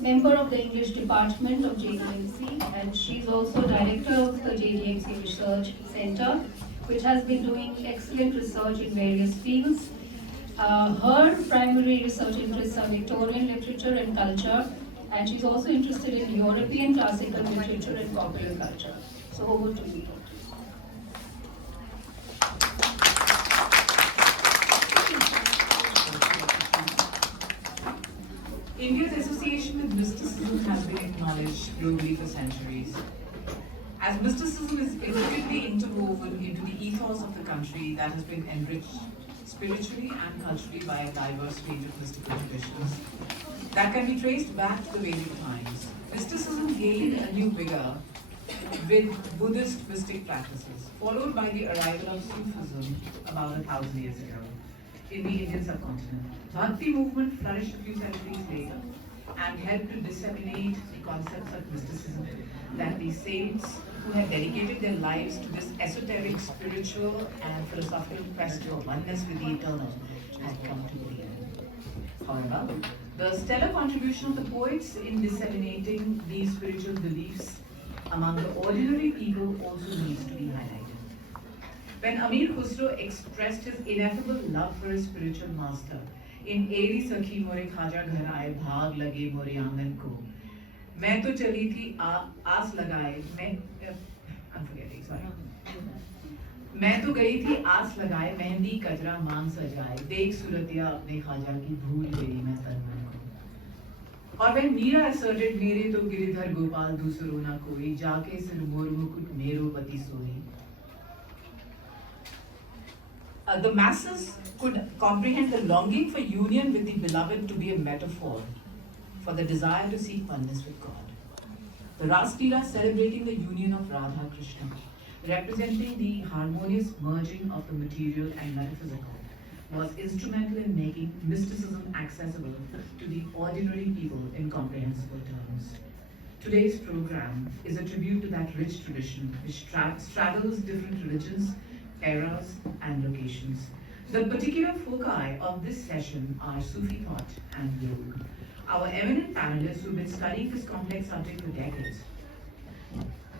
member of the English department of JDMC, and she's also director of the JDMC Research Center, which has been doing excellent research in various fields. Her primary research interests are Victorian literature and culture, and she's also interested in European classical literature and popular culture. So over to you. India's association with mysticism has been acknowledged globally for centuries. As mysticism is intricately interwoven into the ethos of the country that has been enriched spiritually and culturally by a diverse range of mystical traditions that can be traced back to the Vedic times. Mysticism gained a new vigor with Buddhist mystic practices, followed by the arrival of Sufism about 1,000 years ago in the Indian subcontinent. Bhakti movement flourished a few centuries later and helped to disseminate the concepts of mysticism that the saints who had dedicated their lives to this esoteric, spiritual and philosophical quest for oneness with the eternal had come to believe. However, the stellar contribution of the poets in disseminating these spiritual beliefs among the ordinary people also needs to be highlighted. When Amir Khusro expressed his ineffable love for his spiritual master in Eri Sakhi More Khaja Ghar Aaye Bhaag Lage More Aangan Ko, मैं तो चली थी आस लगाए I'm forgetting, sorry. मैं तो गई थी आस लगाए मेहंदी कजरा मांग सजाए देख सूरतिया अपने ख्वाजा की भूल गई मैं तन मन को. और when Meera asserted मेरे तो गिरिधर गोपाल दूसरो ना कोई जाके सिर मोर मुकुट मेरो पति सोई. The masses could comprehend the longing for union with the beloved to be a metaphor for the desire to seek oneness with God. The Ras Leela celebrating the union of Radha Krishna, representing the harmonious merging of the material and metaphysical, was instrumental in making mysticism accessible to the ordinary people in comprehensible terms. Today's program is a tribute to that rich tradition which straddles different religions, eras, and locations. The particular foci of this session are Sufi thought and yoga. Our eminent panelists who've been studying this complex subject for decades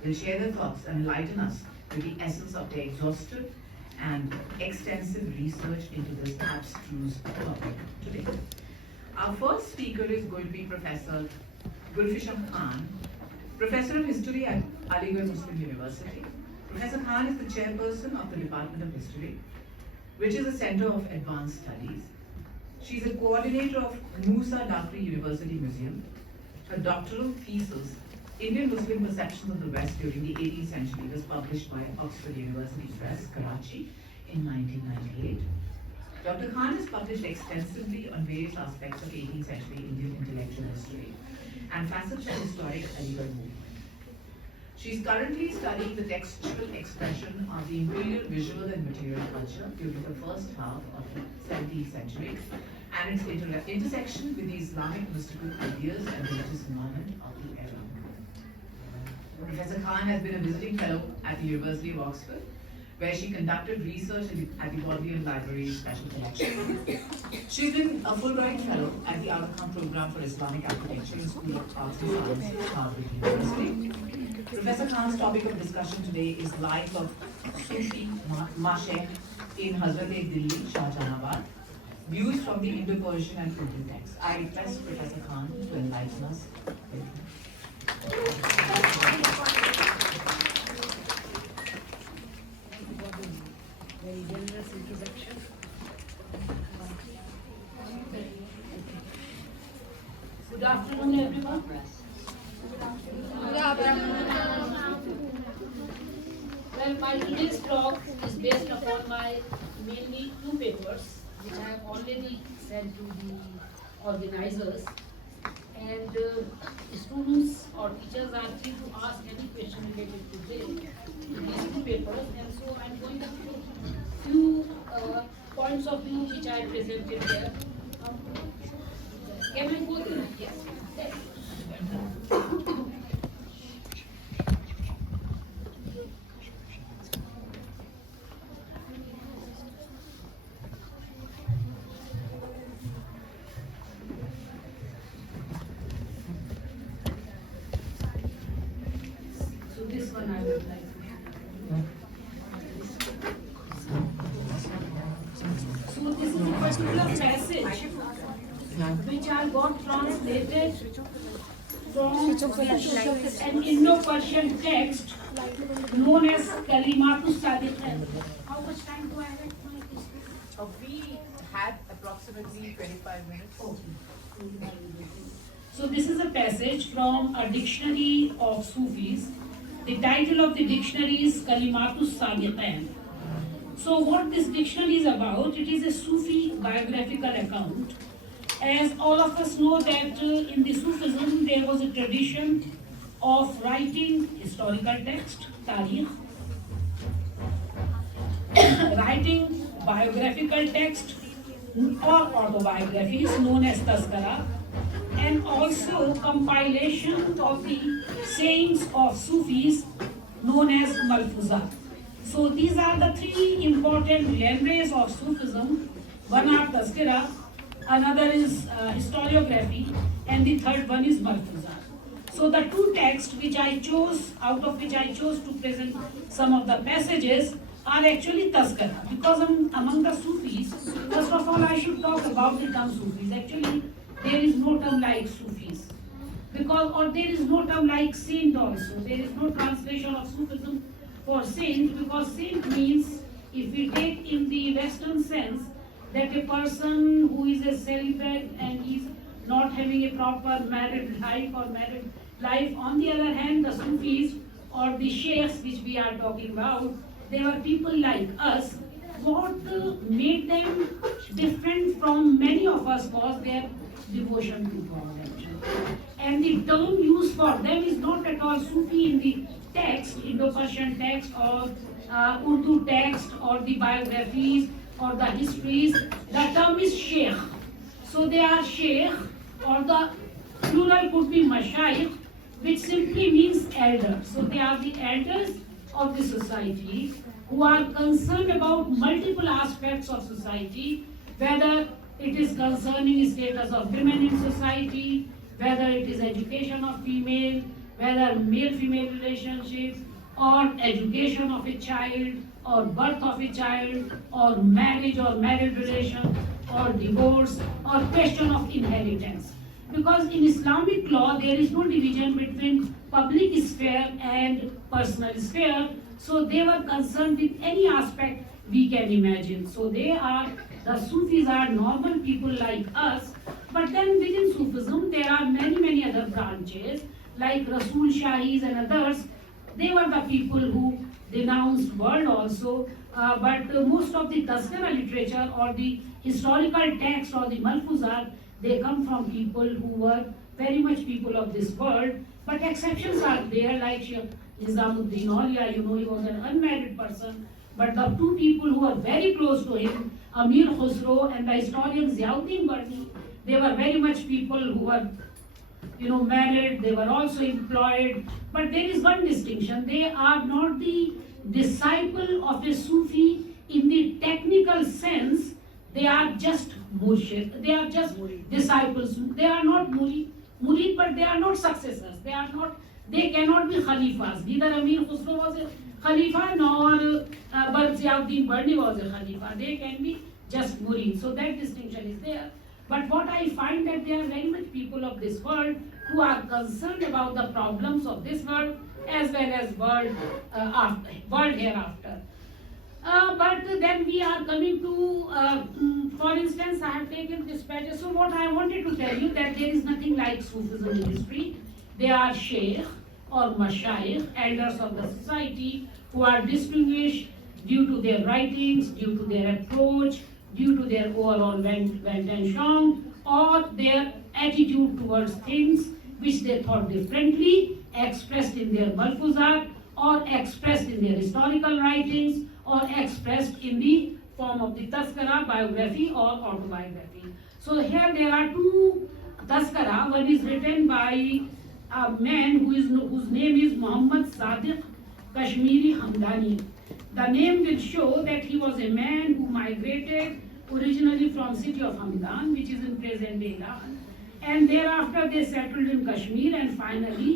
will share their thoughts and enlighten us with the essence of their exhaustive and extensive research into this abstruse topic today. Our first speaker is going to be Professor Gulfishan, Professor of History at Aligarh Muslim University. Professor Khan is the chairperson of the Department of History, which is a center of advanced studies. She is a coordinator of Musa Dakri University Museum. Her doctoral thesis, Indian Muslim Perceptions of the West During the 18th Century, was published by Oxford University Press, Karachi, in 1998. Dr. Khan has published extensively on various aspects of 18th century Indian intellectual history and facets of historic Aligarh movement. She is currently studying the textual expression of the imperial visual and material culture during the first half of the 17th century and its intersection with the Islamic mystical ideas and religious environment of the era. Professor Khan has been a visiting fellow at the University of Oxford, where she conducted research at the Bodleian Library Special Collection. She's been a Fulbright Fellow at the Outcome Program for Islamic Architecture in School of Arts and Science, Harvard University. Professor Khan's topic of discussion today is life of Sufi-masha'ikh in Hazrat-i-Dehli, Shahjahanabad, views from the Indo-Persian and Urdu texts. I request Professor Khan to enlighten us. Very generous introduction. Good afternoon, everyone. Well, my today's talk is based upon my mainly two papers, which I have already sent to the organizers. And students or teachers are free to ask any question related to these two papers. And so I'm going to put few points of view which I presented here. Can I go there? Yes. this one I would like to share. So this is a particular passage which I got translated from an Indo-Persian text known as Kalimatu-Sadiq. How much time do I have? We had approximately 25 minutes. So this is a passage from a dictionary of Sufis. The title of the dictionary is Kalimatu-Sadiq. So what this dictionary is about, it is a Sufi biographical account. As all of us know that in the Sufism there was a tradition of writing historical text, tarikh, writing biographical text or autobiographies known as Tazkara, and also compilation of the sayings of Sufis known as Malfuzat. So these are the three important genres of Sufism. One are Tazkara, another is historiography, and the third one is Malfuzat. So the two texts which I chose, out of which I chose to present some of the passages, are actually Tazkara. Because among the Sufis, first of all I should talk about the term Sufis. Actually, there is no term like Sufis. Or there is no term like saint also. There is no translation of Sufism for saint, because saint means, if we take in the Western sense, that a person who is a celibate and is not having a proper married life or married life. On the other hand, the Sufis or the sheikhs which we are talking about, they were people like us. What made them different from many of us was their devotion to God actually. And the term used for them is not at all Sufi in the text, Indo-Persian text or Urdu text or the biographies or the histories. The term is sheikh. So they are sheikh, or the plural could be masha'ikh, which simply means elder. So they are the elders of the society who are concerned about multiple aspects of society, whether it is concerning status of women in society, whether it is education of female, whether male-female relationships, or education of a child, or birth of a child, or marriage or married relation, or divorce, or question of inheritance. Because in Islamic law, there is no division between public sphere and personal sphere, so they were concerned with any aspect we can imagine. So the Sufis are normal people like us, but then within Sufism, there are many other branches, like Rasul Shahis and others. They were the people who denounced world also, but most of the Tazkara literature or the historical text or the Malfuzat, they come from people who were very much people of this world, but exceptions are there, like Nizamuddin Aulia, he was an unmarried person, but the two people who were very close to him, Amir Khusro and the historian Ziauddin Barni, they were very much people who were married, they were also employed, but there is one distinction. They are not the disciple of a Sufi in the technical sense. They are just murshid, they are just disciples. They are not murid, but they are not successors. They cannot be khalifas. Neither Amir Khusro was a khalifa nor Ziauddin Barni was a khalifa. They can be just murid. So that distinction is there. But what I find that there are very much people of this world who are concerned about the problems of this world as well as world hereafter. But then we are coming to, for instance, I have taken this passage. So what I wanted to tell you that there is nothing like Sufism in history. They are sheikh or masha'ikh, elders of the society, who are distinguished due to their writings, due to their approach, due to their overall intention, or their attitude towards things which they thought differently, expressed in their Malfuzat, or expressed in their historical writings, or expressed in the form of the Tazkara, biography or autobiography. So here there are two Tazkara. One is written by a man whose name is Muhammad Sadiq Kashmiri Hamdani. The name will show that he was a man who migrated originally from city of Hamdan, which is in present-day Iran, and thereafter they settled in Kashmir, and finally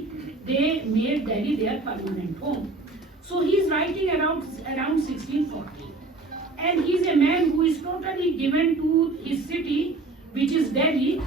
they made Delhi their permanent home. So he is writing around 1640, and he is a man who is totally given to his city, which is Delhi.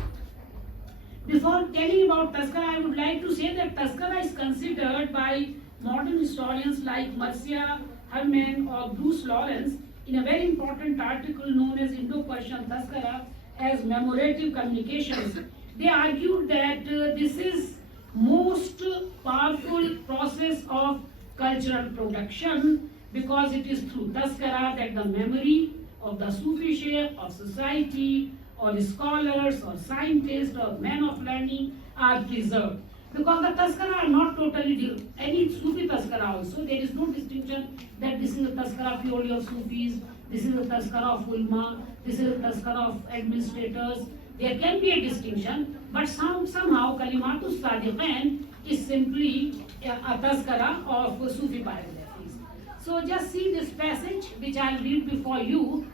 Before telling about Taskara, I would like to say that Taskara is considered by modern historians like Marcia Herman or Bruce Lawrence in a very important article known as Indo-Persian Taskara as memorative communications. They argued that this is most powerful process of cultural production because it is through Taskara that the memory of the Sufi-masha'ikh, of society, or scholars, or scientists, or men of learning are preserved. Because the Taskara are not totally, any Sufi Taskara also, there is no distinction that this is a Taskara purely of Sufis, this is a Taskara of ulma, this is a Taskara of administrators. There can be a distinction, but somehow Kalimatus Sadiqain is simply a Taskara of Sufi biographies. So just see this passage which I will read before you,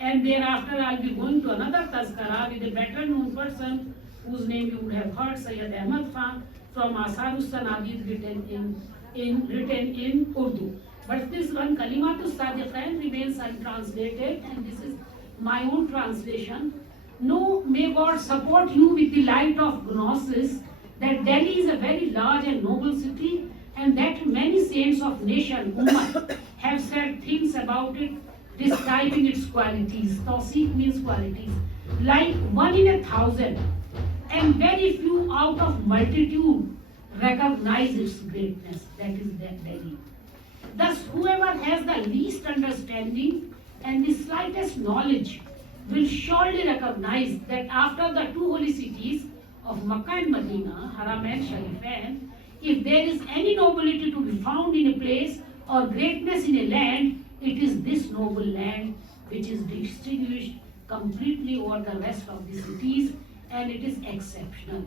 and thereafter I will be going to another Taskara with a better known person whose name you would have heard, Sayyid Ahmad Khan, from Asarus Sanadid, written in Urdu. But this one, Kalimatus Sadiqain, remains untranslated, and this is my own translation. No, may God support you with the light of gnosis that Delhi is a very large and noble city, and that many saints of nation, Ummah, have said things about it, describing its qualities. Tawseeq means qualities. Like 1 in 1,000, and very few out of multitude recognize its greatness. That is Delhi. Thus, whoever has the least understanding and the slightest knowledge will surely recognize that after the two holy cities of Makkah and Medina, Haram and Sharifain, if there is any nobility to be found in a place or greatness in a land, it is this noble land which is distinguished completely over the rest of the cities, and it is exceptional.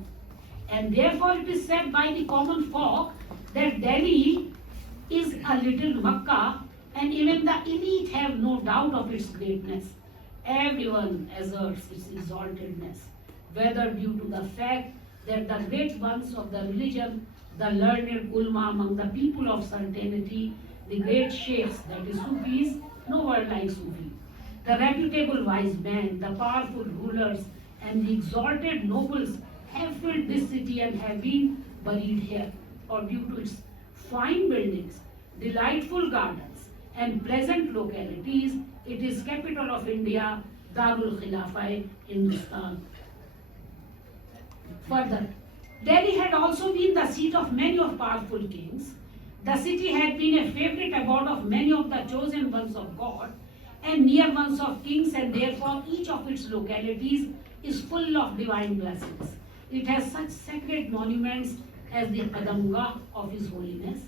And therefore it is said by the common folk that Delhi is a little Makkah, and even the elite have no doubt of its greatness. Everyone asserts its exaltedness, whether due to the fact that the great ones of the religion, the learned ulma among the people of certainty, the great sheikhs, that is Sufis, no word like Sufi, the reputable wise men, the powerful rulers, and the exalted nobles have filled this city and have been buried here, or due to its fine buildings, delightful gardens, and pleasant localities, it is capital of India, Darul Khilafah, Hindustan. Further, Delhi had also been the seat of many of powerful kings. The city had been a favorite abode of many of the chosen ones of God and near ones of kings, and therefore each of its localities is full of divine blessings. It has such sacred monuments as the Qadamgah of His Holiness,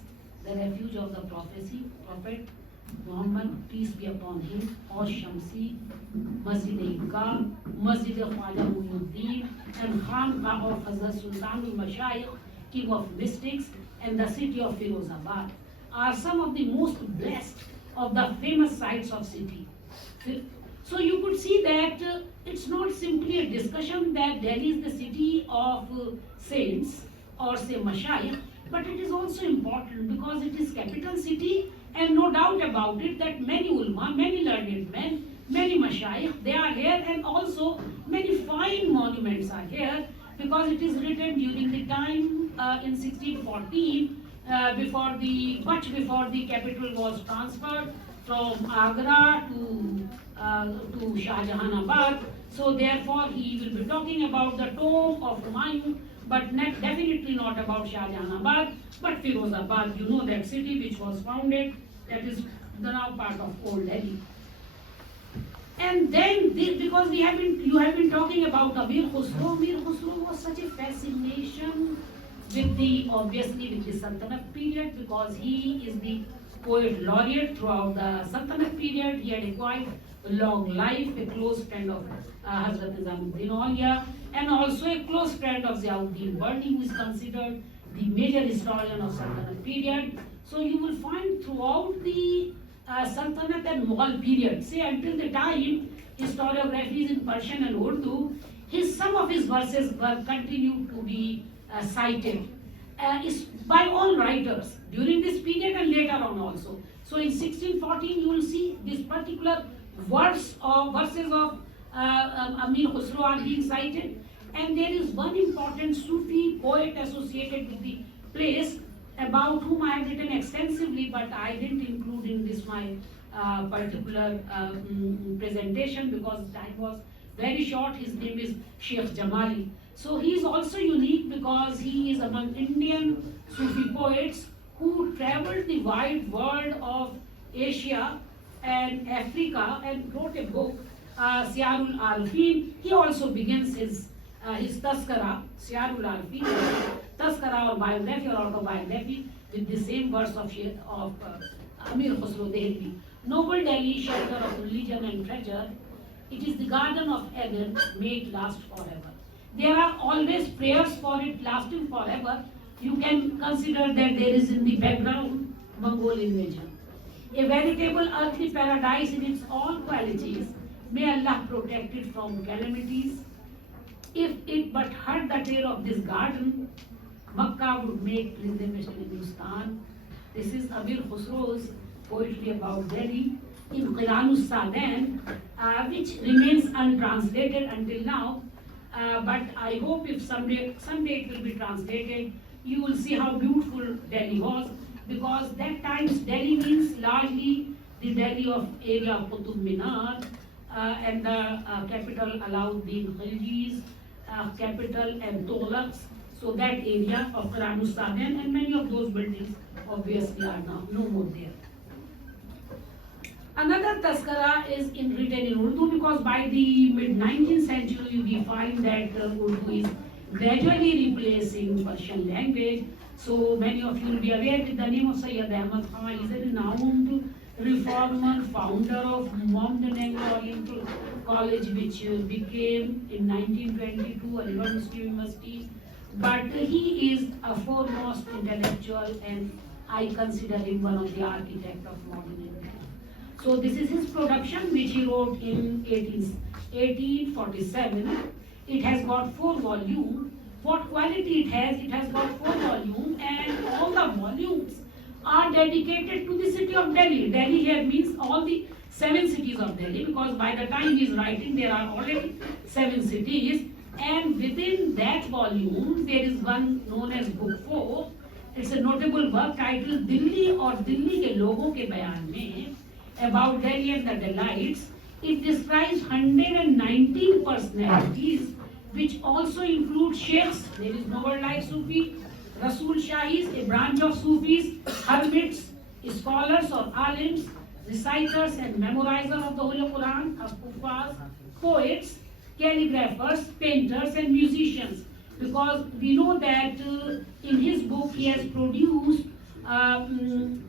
the refuge of the Prophet Muhammad, peace be upon him, or Shamsi, Masjid-e-Idgah, Masjid-e-Khwaja Muinuddin, and Khanqah of Hazrat Sufi-masha'ikh, king of mystics, and the city of Firozabad are some of the most blessed of the famous sites of city. So you could see that it's not simply a discussion that Delhi is the city of saints or say Mashayikh, but it is also important because it is capital city, and no doubt about it that many ulma, many learned men, many Mashayikh, they are here, and also many fine monuments are here because it is written during the time in 1614, much before the capital was transferred from Agra to Shahjahanabad. So therefore he will be talking about the tomb of Humayun, but definitely not about Shahjahanabad, but Firozabad, you know, that city which was founded, that is the now part of Old Delhi. And then, because you have been talking about Amir Khusro was such a fascination obviously with the Sultanate period, because he is the poet laureate throughout the Sultanate period. He had a quite long life, a close friend of Hazrat Nizamuddin Aulia, and also a close friend of Ziauddin Burni, who is considered the major historian of Sultanate period. So you will find throughout the Sultanate and Mughal period, say until the time historiography is in Persian and Urdu, some of his verses were continued to be cited is by all writers during this period and later on also. So in 1614 you will see this particular verses of Amir Khusro are being cited, and there is one important Sufi poet associated with the place about whom I have written extensively, but I didn't include in this my particular presentation because time was very short. His name is Sheikh Jamali. So he is also unique because he is among Indian Sufi poets who traveled the wide world of Asia and Africa and wrote a book, Siyarul Arifin. He also begins his Tazkara, Siyarul Arifin, Tazkara or biography or autobiography with the same verse of Amir Khusro Devi. Noble Delhi, shelter of religion and treasure, it is the garden of Eden, may it last forever. There are always prayers for it lasting forever. You can consider that there is in the background Mongol invasion. A veritable earthly paradise in its all qualities. May Allah protect it from calamities. If it but heard the tale of this garden, Makkah would make pilgrimage to Hindustan. This is Amir Khusro's poetry about Delhi in Qiranus Sadan, which remains untranslated until now. But I hope if someday it will be translated, you will see how beautiful Delhi was, because that times Delhi means largely the Delhi of area of Qutub Minar and the capital Alauddin Khilji's capital and Tughlaqs. So that area of Qiranus Sadan and many of those buildings obviously are now no more there. Another Tazkara is written in Urdu because by the mid-19th century we find that Urdu is gradually replacing Persian language. So many of you will be aware with the name of Shahjahanabad Khan. He is a renowned reformer, founder of Mohammedan Anglo-Oriental College, which became in 1922 Aligarh Muslim University. But he is a foremost intellectual, and I consider him one of the architects of modern India. So this is his production which he wrote in 1847. It has got 4 volumes. What quality it has? It has got 4 volumes, and all the volumes are dedicated to the city of Delhi. Delhi here means all the 7 cities of Delhi, because by the time he is writing there are already 7 cities, and within that volume there is one known as Book 4. It's a notable work titled Delhi or Delhi ke Logon ke Bayan Mein, about Delhi and the delights. It describes 119 personalities, which also include sheikhs, there is noble life Sufi, Rasul Shahis, a branch of Sufis, hermits, scholars or alims, reciters and memorizers of the Holy Quran, Kuffars, poets, calligraphers, painters and musicians. Because we know that in his book he has produced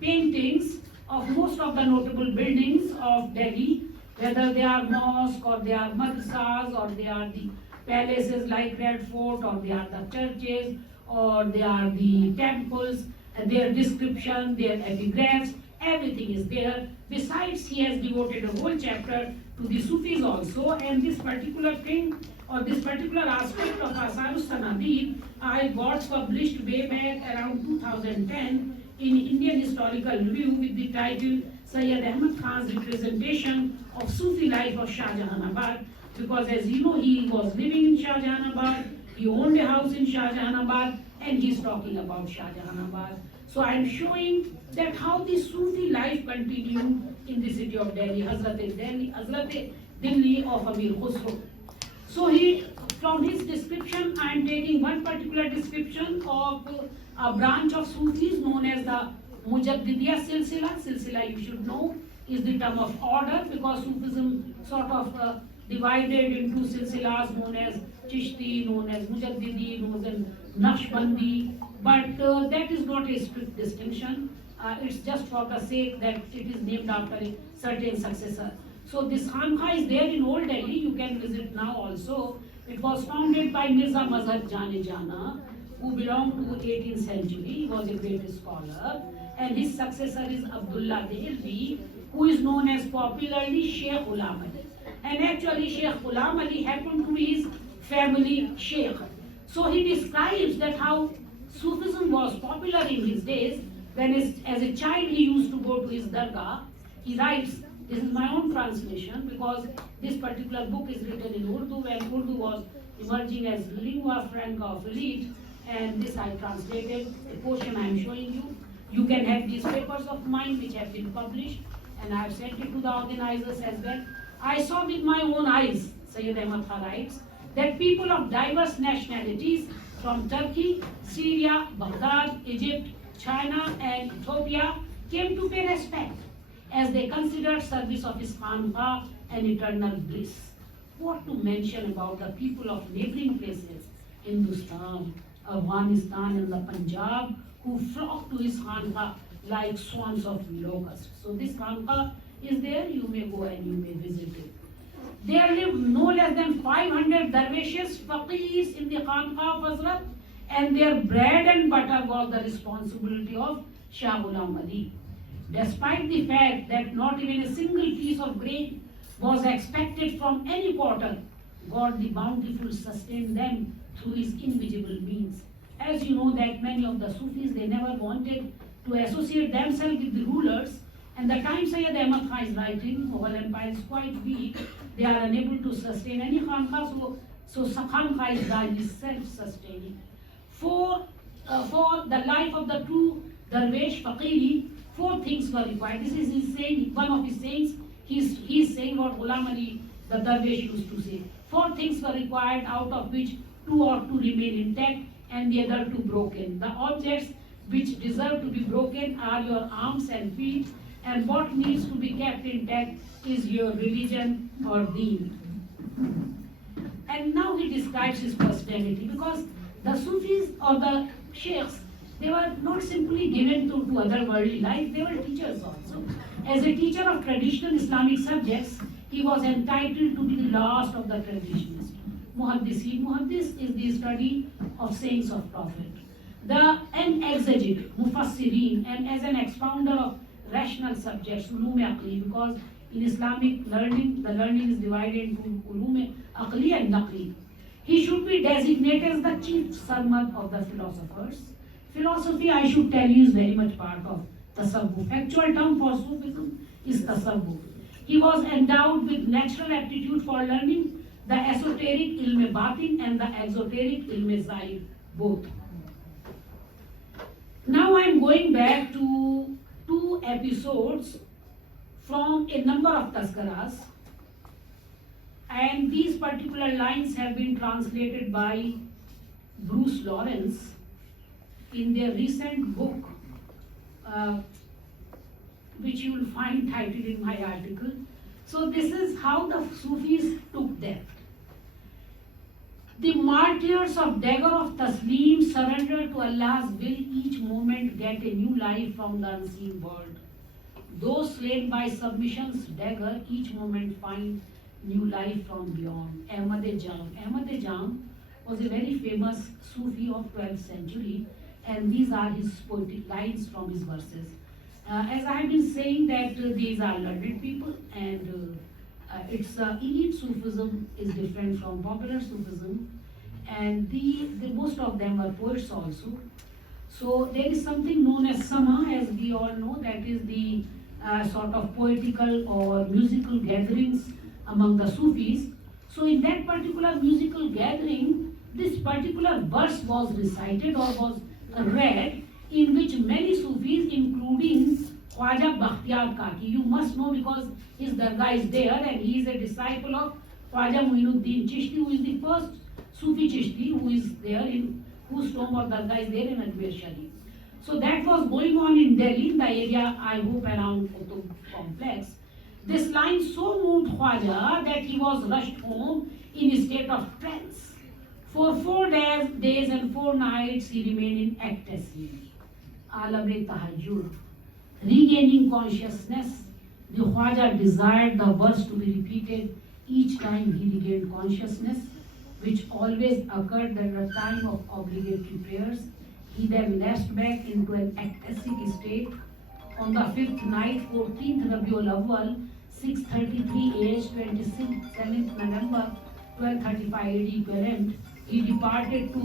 paintings of most of the notable buildings of Delhi, whether they are mosques or they are madrasas or they are the palaces like Red Fort or they are the churches or they are the temples, and their description, their epigraphs, everything is there. Besides, he has devoted a whole chapter to the Sufis also, and this particular thing or this particular aspect of Asarus Sanadid I got published way back around 2010 in Indian Historical Review with the title Sayyid Ahmad Khan's Representation of Sufi Life of Shahjahanabad, because as you know he was living in Shahjahanabad, he owned a house in Shahjahanabad, and he is talking about Shahjahanabad. So I am showing that how the Sufi life continued in the city of Delhi, Hazrat-i-Dehli of Amir Khusro. So from his description, I am taking one particular description of a branch of Sufis known as the Mujaddidiya Silsila. Silsila, you should know, is the term of order, because Sufism sort of divided into silsilas known as Chishti, known as Mujaddidi, known as Naqshbandi. But that is not a strict distinction. It's just for the sake that it is named after a certain successor. So this Khanqa is there in Old Delhi. You can visit now also. It was founded by Mirza Mazhar Jane Jana, who belonged to 18th century. He was a great scholar. And his successor is Abdullah Dehelvi, who is known as popularly Sheikh Ghulam Ali. And actually Sheikh Ghulam Ali happened to be his family sheikh. So he describes that how Sufism was popular in his days. When as a child he used to go to his dargah. He writes, this is my own translation because this particular book is written in Urdu when Urdu was emerging as lingua franca of elite, and this I translated, the portion I am showing you. You can have these papers of mine which have been published, and I have sent it to the organizers as well. I saw with my own eyes, Sayyid Ahmad Khan writes, that people of diverse nationalities from Turkey, Syria, Baghdad, Egypt, China and Ethiopia came to pay respect as they considered service of his Khanqah an eternal bliss. What to mention about the people of neighboring places, Hindustan, Afghanistan and the Punjab, who flocked to his Khanqah like swarms of locusts. So this Khanqah is there, you may go and you may visit it. There lived no less than 500 dervishes, faqirs in the Khanqah of Hazrat, and their bread and butter was the responsibility of Shah Ghulam Ali. Despite the fact that not even a single piece of grain was expected from any quarter, God the Bountiful sustained them through his invisible means. As you know that many of the Sufis, they never wanted to associate themselves with the rulers, and the time Sayyid Ahmad Khan is writing, Mughal Empire is quite weak, they are unable to sustain any Khanqah, so Khanqah is self-sustaining. For the life of the true Darwish Faqiri, 4 things were required. This is his saying, one of his sayings. He's saying what Ghulam Ali, the Darwish, used to say. 4 things were required, out of which 2 ought to remain intact and the other 2 broken. The objects which deserve to be broken are your arms and feet, and what needs to be kept intact is your religion or deen. And now he describes his personality, because the Sufis or the sheikhs, they were not simply given to otherworldly life, they were teachers also. As a teacher of traditional Islamic subjects, he was entitled to be the last of the traditionalists. Muhaddis is the study of sayings of Prophet. An exegete, Mufassirin, and as an expounder of rational subjects, ulum aqli, because in Islamic learning, the learning is divided into ulum aqli and naqli. He should be designated as the chief sarmad of the philosophers. Philosophy, I should tell you, is very much part of tasawwuf. Actual term for Sufism is tasawwuf. He was endowed with natural aptitude for learning the esoteric ilm-e-batin and the exoteric ilm-e-zahir, both. Now I am going back to 2 episodes from a number of Tazkaras, and these particular lines have been translated by Bruce Lawrence in their recent book, which you will find titled in my article. So this is how the Sufis took death. The martyrs of dagger of Taslim surrender to Allah's will, each moment get a new life from the unseen world. Those slain by submission's dagger, each moment find new life from beyond. Ahmad-e-Jam was a very famous Sufi of 12th century, and these are his poetic lines from his verses. As I have been saying that these are learned people, and it's elite Sufism is different from popular Sufism, and the most of them are poets also. So there is something known as Sama, as we all know, that is the sort of poetical or musical gatherings among the Sufis. So in that particular musical gathering, this particular verse was recited or was read, in which many Sufis, including Khwaja Bakhtiyar Kaki, you must know because his dargah is there, and he is a disciple of Khwaja Muinuddin Chishti, who is the first Sufi Chishti who is there, in whose tomb or dargah is there in Ajmer Sharif. So that was going on in Delhi, in the area, I hope, around Qutub complex. This line so moved Khwaja that he was rushed home in a state of trance. For 4 days and 4 nights he remained in ecstasy, alam-e-tahajjud. Regaining consciousness, the Khwaja desired the verse to be repeated each time he regained consciousness, which always occurred at the time of obligatory prayers. He then lapsed back into an ecstatic state. On the 5th night, 14th Rabiul Awwal, 6:33 AH, 27th November 1235 AD equivalent, he departed to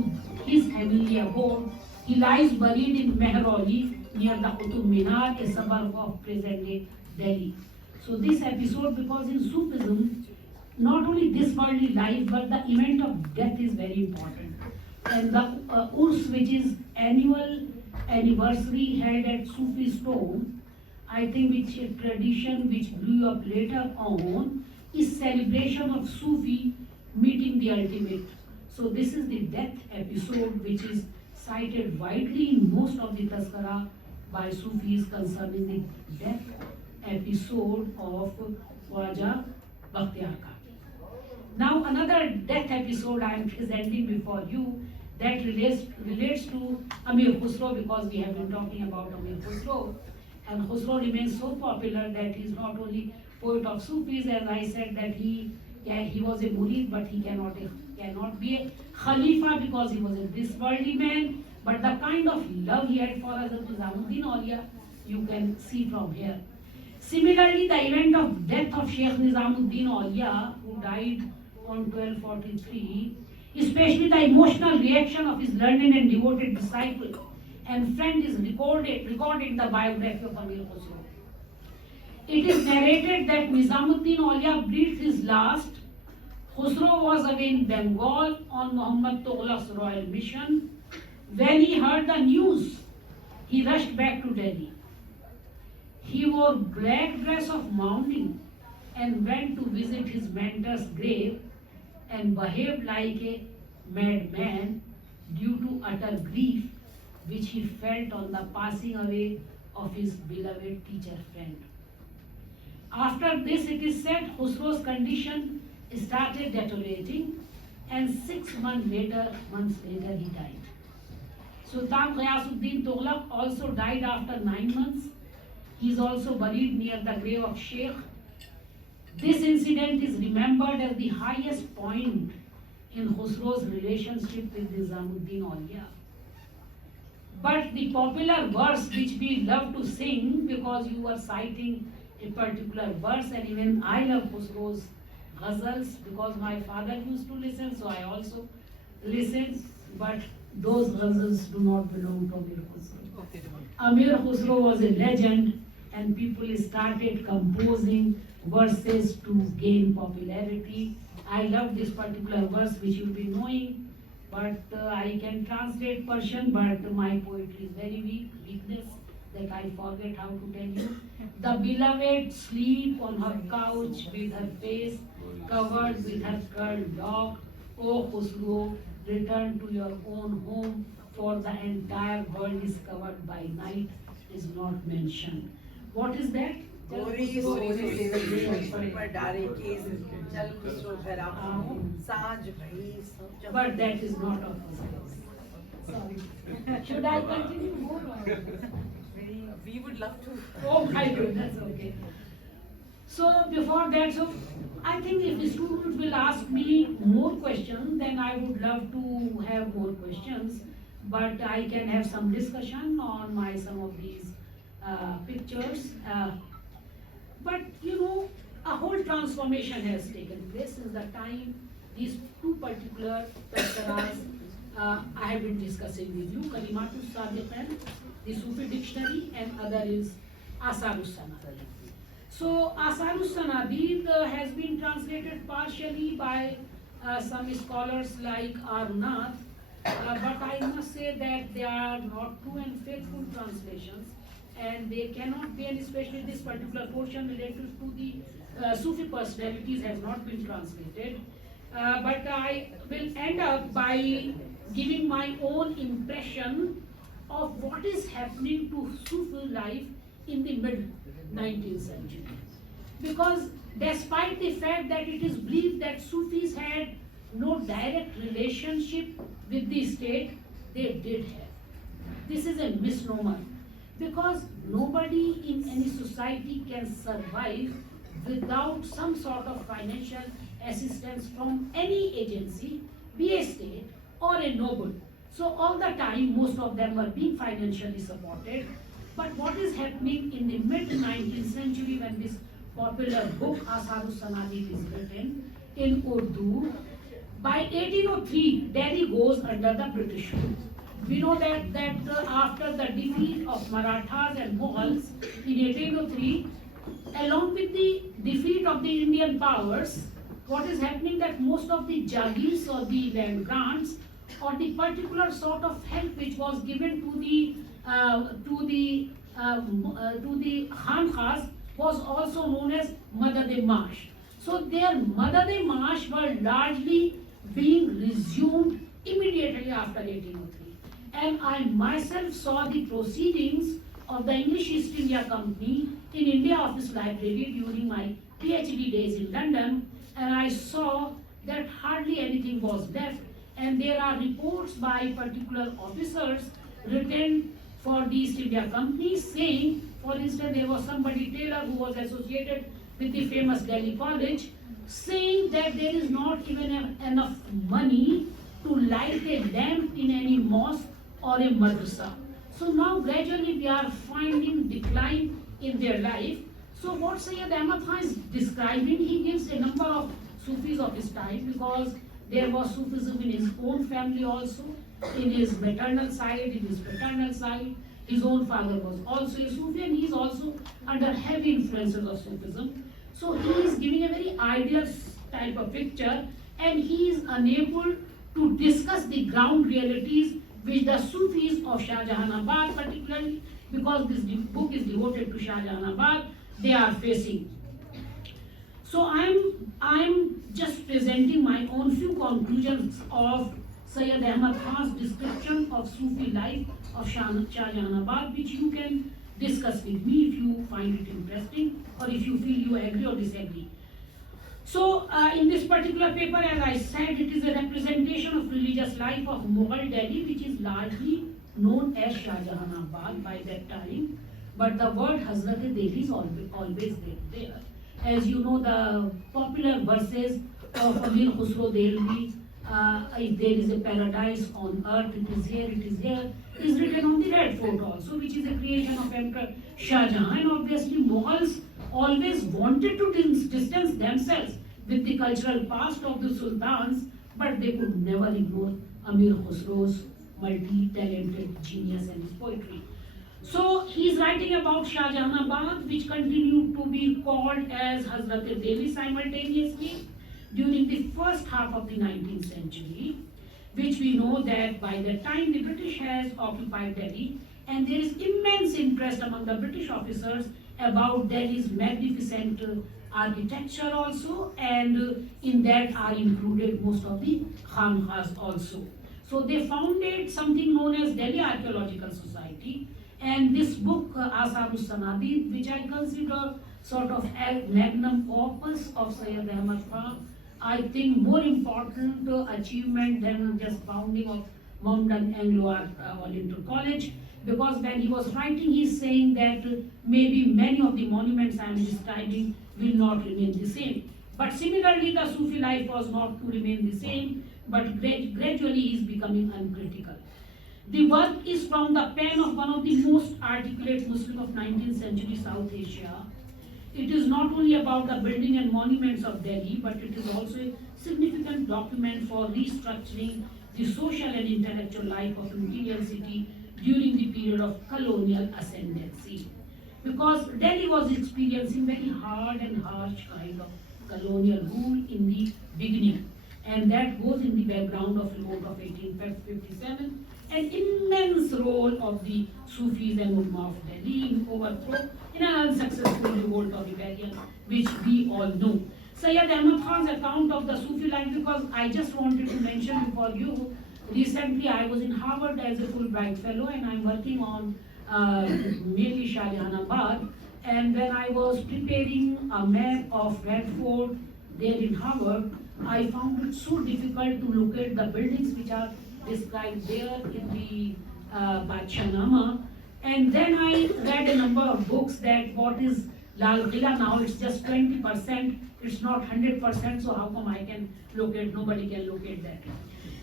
his heavenly abode. He lies buried in Mehrauli near the Qutub Minar, a suburb of present-day Delhi. So this episode, because in Sufism, not only this worldly life, but the event of death is very important. And the Urs, which is annual anniversary held at Sufi stone, I think which a tradition which grew up later on, is celebration of Sufi meeting the ultimate. So this is the death episode which is cited widely in most of the Tazkara by Sufis concerning the death episode of Khwaja Bakhtiyar Khan. Now another death episode I am presenting before you that relates to Amir Khusro, because we have been talking about Amir Khusro, and Khusro remains so popular that he is not only poet of Sufis, as I said that he was a murid, but he cannot be a Khalifa because he was a this worldly man, but the kind of love he had for Hazrat Nizamuddin Auliya, you can see from here. Similarly, the event of death of Sheikh Nizamuddin Auliya, who died on 1243, especially the emotional reaction of his learned and devoted disciple and friend is recorded in the biography of Amir Khusro. It is narrated that Nizamuddin Auliya breathed his last. Khusro was away in Bengal on Muhammad Tughlaq's royal mission. When he heard the news, he rushed back to Delhi. He wore black dress of mourning and went to visit his mentor's grave and behaved like a madman due to utter grief which he felt on the passing away of his beloved teacher friend. After this, it is said, Khusro's condition started deteriorating, and 6 months later, he died. Sultan Ghiyasuddin Tughlaq also died after 9 months. He is also buried near the grave of Sheikh. This incident is remembered as the highest point in Khusro's relationship with Nizamuddin Auliya. But the popular verse which we love to sing, because you were citing a particular verse, and even I love Khusro's ghazals because my father used to listen, so I also listen, but those ghazals do not belong to Amir Khusro. Amir Khusro was a legend, and people started composing verses to gain popularity. I love this particular verse which you'll be knowing, but I can translate Persian, but my poetry is very weakness that I forget how to tell you. The beloved sleep on her couch with her face covered with her curled lock. O Khusro, return to your own home, for the entire world is covered by night, is not mentioned. What is that? गोरी sorry से पर डारे case चल खुसरो घर आओ सांझ भई सोच. But that is not of this. Sorry. Should I continue more? We would love to. Oh my goodness, okay. So before that, so I think if the students will ask me more questions, then I would love to have more questions. But I can have some discussion on some of these pictures. But you know, a whole transformation has taken place since the time these two particular Tazkaras I have been discussing with you, Kalimatus Sadiqan, the Sufi dictionary, and other is Asarus Sanadid. So Asarus Sanadid has been translated partially by some scholars like Arunath, but I must say that they are not true and faithful translations, and they cannot be, and especially this particular portion related to the Sufi personalities has not been translated. But I will end up by giving my own impression of what is happening to Sufi life in the mid-19th century. Because despite the fact that it is believed that Sufis had no direct relationship with the state, they did have. This is a misnomer, because nobody in any society can survive without some sort of financial assistance from any agency, be a state or a noble. So all the time, most of them were being financially supported. But what is happening in the mid-19th century, when this popular book Asarus Sanadid is written in Urdu, By 1803, Delhi goes under the British rule. We know that after the defeat of Marathas and Mughals in 1803, along with the defeat of the Indian powers, what is happening that most of the jagirs or the land grants or the particular sort of help which was given to the Khankhas was also known as Madad-e-Maash. So their Madad-e-Maash were largely being resumed immediately after 1803. And I myself saw the proceedings of the English East India Company in India Office Library during my PhD days in London, and I saw that hardly anything was left, and there are reports by particular officers written for the East India Company saying, for instance, there was somebody Taylor who was associated with the famous Delhi College, saying that there is not even enough money to light a lamp in any mosque or a madrasa. So now gradually we are finding decline in their life. So what Sayyid Ahmad Khan is describing, he gives a number of Sufis of his time, because there was Sufism in his own family also, in his maternal side, in his paternal side. His own father was also a Sufi, and he is also under heavy influences of Sufism. So he is giving a very ideal type of picture, and he is unable to discuss the ground realities which the Sufis of Shahjahanabad, particularly because this book is devoted to Shahjahanabad, they are facing. So I'm just presenting my own few conclusions of Sayyid Ahmad Khan's description of Sufi life of Shahjahanabad, which you can discuss with me if you find it interesting or if you feel you agree or disagree. So in this particular paper, as I said, it is a representation of religious life of Mughal Delhi, which is largely known as Shahjahanabad by that time. But the word Hazrat-i-Dehli is always there. As you know, the popular verses of Amir Khusro Devi, if there is a paradise on earth, it is here, is written on the Red Fort also, which is a creation of Emperor Shah Jahan. And obviously Mughals always wanted to distance themselves with the cultural past of the sultans, but they could never ignore Amir Khusro's multi-talented genius and his poetry. So he is writing about Shahjahanabad, which continued to be called as Hazrat-i-Dehli simultaneously during the first half of the 19th century, which we know that by the time the British has occupied Delhi, and there is immense interest among the British officers about Delhi's magnificent architecture also, and in that are included most of the Khankhas also. So they founded something known as Delhi Archaeological Society, and this book, Asar-us-Sanadid, which I consider sort of a magnum opus of Sayyid Ahmad Khan, I think more important achievement than just founding of Mohammedan Anglo-Oriental College, because when he was writing, he is saying that maybe many of the monuments I am describing will not remain the same. But similarly, the Sufi life was not to remain the same, but gradually he is becoming uncritical. The work is from the pen of one of the most articulate Muslim of 19th century South Asia. It is not only about the building and monuments of Delhi, but it is also a significant document for restructuring the social and intellectual life of imperial city during the period of colonial ascendancy. Because Delhi was experiencing very hard and harsh kind of colonial rule in the beginning, and that goes in the background of revolt of 1857, an immense role of the Sufis and ulama of Delhi in overthrow in an unsuccessful revolt of rebellion, which we all know. Sayyid Ahmad Khan's account of the Sufi life, because I just wanted to mention before you, recently I was in Harvard as a Fulbright fellow, and I'm working on mainly Shahjahanabad, and when I was preparing a map of Red Fort there in Harvard, I found it so difficult to locate the buildings which are described there in the Badshahnama. And then I read a number of books that what is Lal Qila now, it's just 20%, it's not 100%, so how come I can locate, nobody can locate that.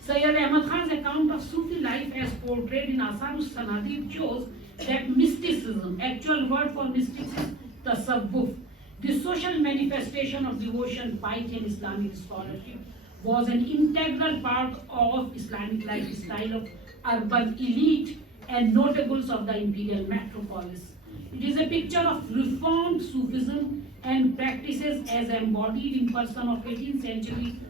Sayyid Ahmad Khan's account of Sufi life as portrayed in Asar-us-Sanadid shows that mysticism, actual word for mysticism, tasawwuf, the social manifestation of devotion, piety and Islamic scholarship was an integral part of Islamic lifestyle of urban elite and notables of the imperial metropolis. It is a picture of reformed Sufism and practices as embodied in person of 18th century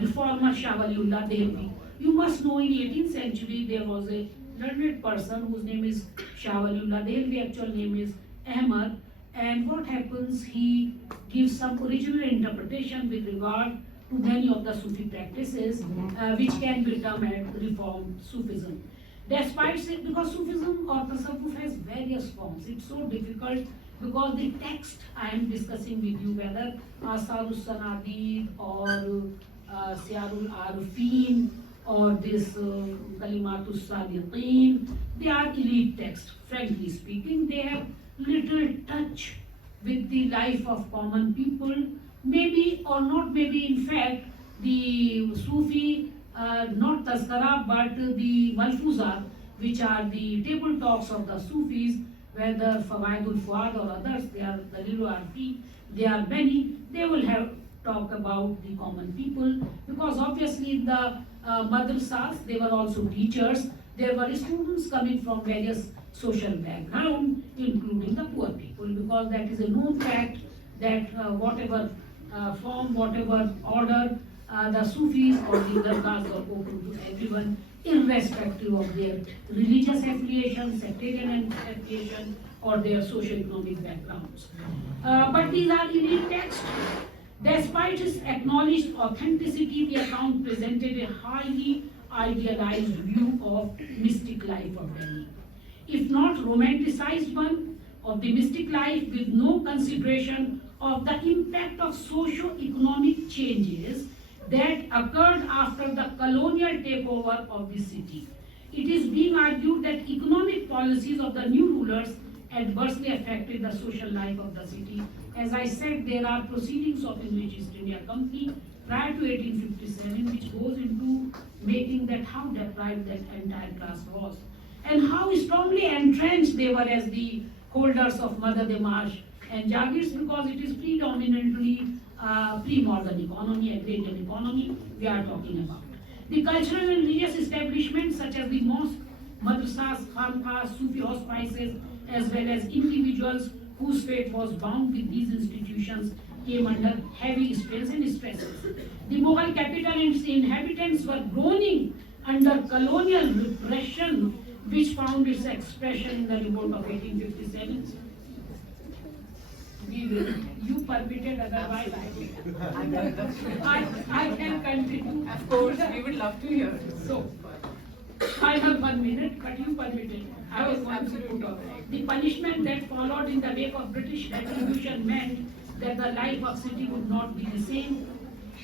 reformer Shahjahanabad. You must know in 18th century there was a learned person whose name is Shahjahanabad. The actual name is Ahmad. And what happens, he gives some original interpretation with regard to many of the Sufi practices which can be termed as reformed Sufism. Despite it, because Sufism or Tasawwuf has various forms, it's so difficult because the text I am discussing with you, whether Asarul Sanadid or Siyarul Arifin or this Kalimatus Sadiqeen, they are elite texts. Frankly speaking, they have little touch with the life of common people. Maybe or not maybe, in fact, the Sufi, not Tazkara, but the Malfuzat, which are the table talks of the Sufis, whether Fawaidul Fuad or others, they are the Lilu Arfi, they are many, they will have talk about the common people, because obviously in the madrasas, they were also teachers, there were students coming from various social background, including the poor people, because that is a known fact that whatever form, whatever order, the Sufis or the dargahs are open to everyone, irrespective of their religious affiliation, sectarian affiliation, or their socio-economic backgrounds. But these are elite texts. Despite its acknowledged authenticity, the account presented a highly idealized view of mystic life of Delhi. If not romanticized one of the mystic life, with no consideration of the impact of socio-economic changes that occurred after the colonial takeover of the city. It is being argued that economic policies of the new rulers adversely affected the social life of the city. As I said, there are proceedings of English East India Company prior to 1857, which goes into making that how deprived that entire class was, and how strongly entrenched they were as the holders of Madad-e-Maash and Jagirs, because it is predominantly pre-modern economy, agrarian economy we are talking about. The cultural and religious establishments such as the mosque, madrasas, khanqahs, Sufi hospices, as well as individuals whose fate was bound with these institutions came under heavy strains and stresses. The Mughal capital and its inhabitants were groaning under colonial repression, which found its expression in the revolt of 1857. You permitted, otherwise I can continue. Of course, we would love to hear. So, I have 1 minute, but you permitted. I was absolutely the punishment that followed in the wake of British retribution meant that the life of city would not be the same.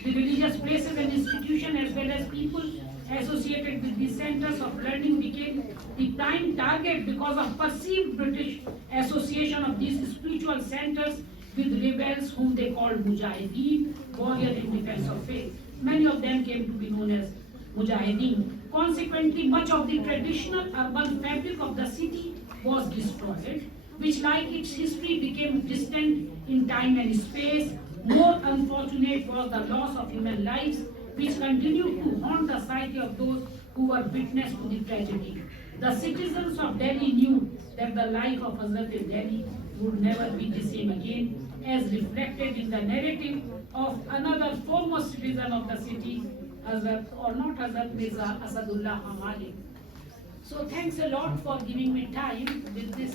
The religious places and institutions, as well as people associated with the centers of learning, became the prime target because of perceived British association of these spiritual centers with rebels whom they called Mujahideen, warriors in defense of faith. Many of them came to be known as Mujahideen. Consequently, much of the traditional urban fabric of the city was destroyed, which, like its history, became distant in time and space. More unfortunate was the loss of human lives, which continued to haunt the psyche of those who were witness to the tragedy. The citizens of Delhi knew that the life of Hazrat-i-Dehli would never be the same again, as reflected in the narrative of another foremost citizen of the city, Hazrat, or not Hazrat, Mirza Asadullah Malik. So thanks a lot for giving me time with this